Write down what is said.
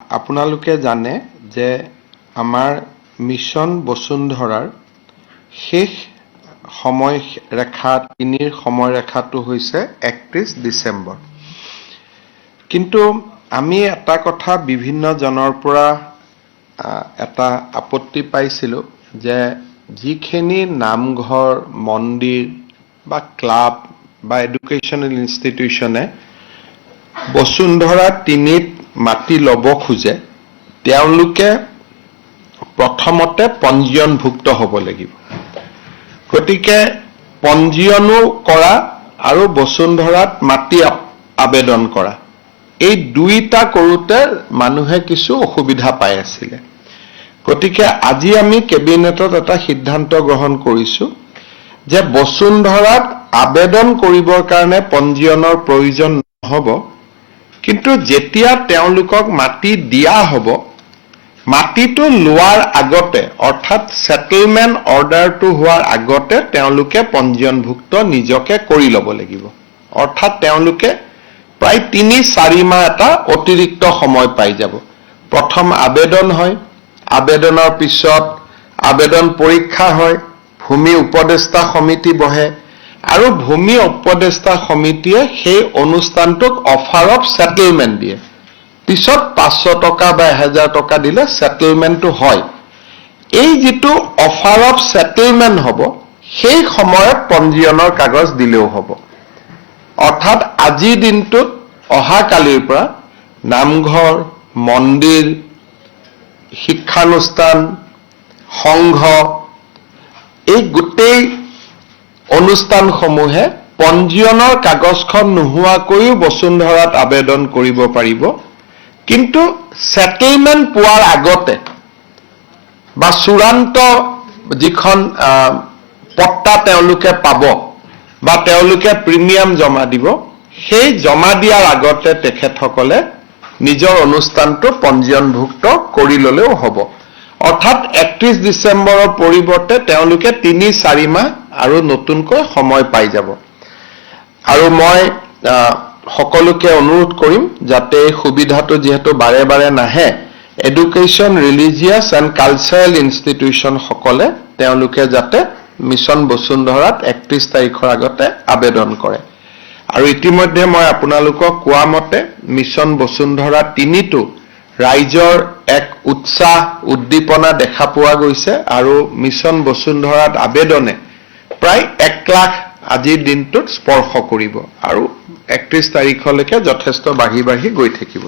আপোনালোকে জানে যে আমাৰ মিছন বসুন্ধৰাৰ শেষ সময়ৰেখা 3 সময়ৰেখাটো হৈছে 31 ডিসেম্বৰ। কিন্তু আমি এটা কথা বিভিন্ন জনৰ পৰা এটা আপত্তি পাইছিলো যে যিখিনি নামঘৰ মন্দিৰ বা ক্লাব বা এডুকেশনাল ইনষ্টিটিউশনে বসুন্ধৰা 3ত মাটি ল'ব খোজে তেওঁলোকে প্ৰথমতে পঞ্জীয়নভুক্ত হ'ব লাগিব। গতিকে পঞ্জীয়নো কৰা আৰু বসুন্ধৰাত মাটি আবেদন কৰা এই দুইটা কৰোতে মানুহে কিছু অসুবিধা পাই আছিল। গতিকে আজি আমি কেবিনেটত এটা সিদ্ধান্ত গ্ৰহণ কৰিছো যে বসুন্ধৰাত আবেদন কৰিবৰ কাৰণে পঞ্জীয়নৰ প্ৰয়োজন নহব, কিন্তু যেতিয়া তেওঁলোকক মাটি দিয়া হ'ব মাটিটো লোৱাৰ আগতে অৰ্থাৎ সেটেলমেন্ট অৰ্ডাৰটো হোৱাৰ আগতে তেওঁলোকে পঞ্জীয়নভুক্ত নিজকে কৰি ল'ব লাগিব। অৰ্থাৎ তেওঁলোকে প্ৰায় 3-4 মাহ এটা অতিৰিক্ত সময় পাই যাব। প্ৰথম আবেদন হয়, আবেদনৰ পিছত আবেদন পৰীক্ষা হয়, ভূমি উপদেষ্টা সমিতি বহে আৰু ভূমি উপদেষ্টা সমিতিয়ে সেই অনুষ্ঠানটোক অফাৰ অফ সেটেলমেন্ট দিয়ে। পিছত 500 টকা বা 1000 টকা দিলে সেটেলমেন্টটো হয়। এই যেটো অফাৰ অফ সেটেলমেন্ট হ'ব সেই সময়ত পঞ্জীয়নৰ কাগজ দিলেও হ'ব। অৰ্থাৎ আজি দিনটোত অহা কালিৰ পৰা নামঘৰ মন্দিৰ শিক্ষানুষ্ঠান সংঘ এই গোটেই অনুষ্ঠানসমূহে পঞ্জীয়নৰ কাগজখন নোহোৱাকৈও বসুন্ধৰাত আবেদন কৰিব পাৰিব। কিন্তু সেটেলমেন্ট পোৱাৰ আগতে বা চূড়ান্ত যিখন পট্টা তেওঁলোকে পাব বা তেওঁলোকে প্ৰিমিয়াম জমা দিব সেই জমা দিয়াৰ আগতে তেখেতসকলে নিজৰ অনুষ্ঠানটো পঞ্জীয়নভুক্ত কৰি ললেও হ'ব। অৰ্থাৎ 31 ডিসেম্বৰৰ পৰিৱৰ্তে তেওঁলোকে 3-4 মাহ আৰু নতুনকৈ সময় পাই যাব। আৰু মই সকলোকে অনুৰোধ কৰিম যাতে এই সুবিধাটো যেহেতু বাৰে বাৰে নাহে education religious and cultural institution সকলে তেওঁলোকে যাতে মিছন বসুন্ধৰাত 31 তাৰিখৰ আগতে আবেদন কৰে। আৰু ইতিমধ্যে মই আপোনালোকক কোৱা মতে মিছন বসুন্ধৰা 3টো ৰাইজৰ এক উৎসাহ উদ্দীপনা দেখা পোৱা গৈছে আৰু মিছন বসুন্ধৰাত আবেদনে প্ৰায় 1 লাখ আজিৰ দিনটোত স্পৰ্শ কৰিব আৰু 31 তাৰিখলৈকে যথেষ্ট বাঢ়ি গৈ থাকিব।